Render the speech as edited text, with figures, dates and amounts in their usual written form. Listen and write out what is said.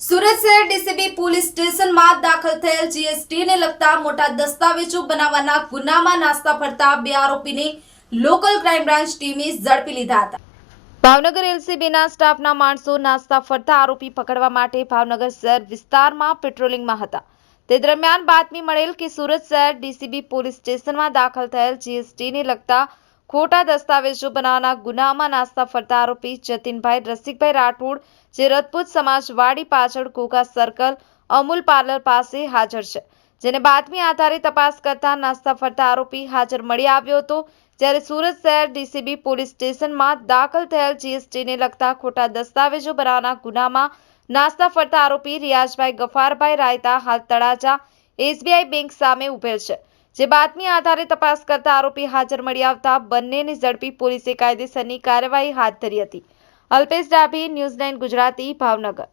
સુરત શહેર DCB police સ્ટેશનમાં દાખલ થયેલ જીએસટીને લગતા મોટા દસ્તાવેજો બનાવવાના ગુનામાં નાસ્તા ફરતા બે આરોપીને લોકલ ક્રાઇમ બ્રાન્ચ ટીમે ઝડપી લીધા હતા। ભાવનગર એલસીબીના સ્ટાફના માણસો નાસ્તા ફરતા આરોપી પકડવા માટે ભાવનગર શહેર વિસ્તારમાં પેટ્રોલિંગમાં હતા। તે દરમિયાન બાતમી મળેલ કે સુરત શહેર ડીસીબી પોલીસ સ્ટેશનમાં દાખલ થયેલ જીએસટીને લગતા ખોટા દસ્તાવેજો બનાવવાના ગુનામાં નાસ્તા ફરતા આરોપી જતીનભાઈ રસિકભાઈ રાઠોડ જે રજપૂત સમાજવાડી પાછળ ઘોઘા સર્કલ અમૂલ પાર્લર પાસે હાજર છે, જેને બાતમી આધારે તપાસ કરતા નાસ્તા ફરતા આરોપી હાજર મળી આવ્યો હતો। જ્યારે સુરત શહેર ડીસીબી પોલીસ સ્ટેશનમાં દાખલ થયેલ જીએસટીને લગતા ખોટા દસ્તાવેજો બનાવવાના ગુનામાં નાસ્તા ફરતા આરોપી રિયાઝભાઈ ગફારભાઈ રાયતા હાલ તળાજા એસબીઆઈ બેંક સામે ઉભેલ છે, જે બાતમી આધારે તપાસ કરતા આરોપી હાજર મળી આવતા બંનેને ઝડપી પોલીસે કાયદેસરની કાર્યવાહી હાથ ધરી હતી। અલ્પેશ ડાભી, ન્યૂઝ 9 ગુજરાતી, ભાવનગર।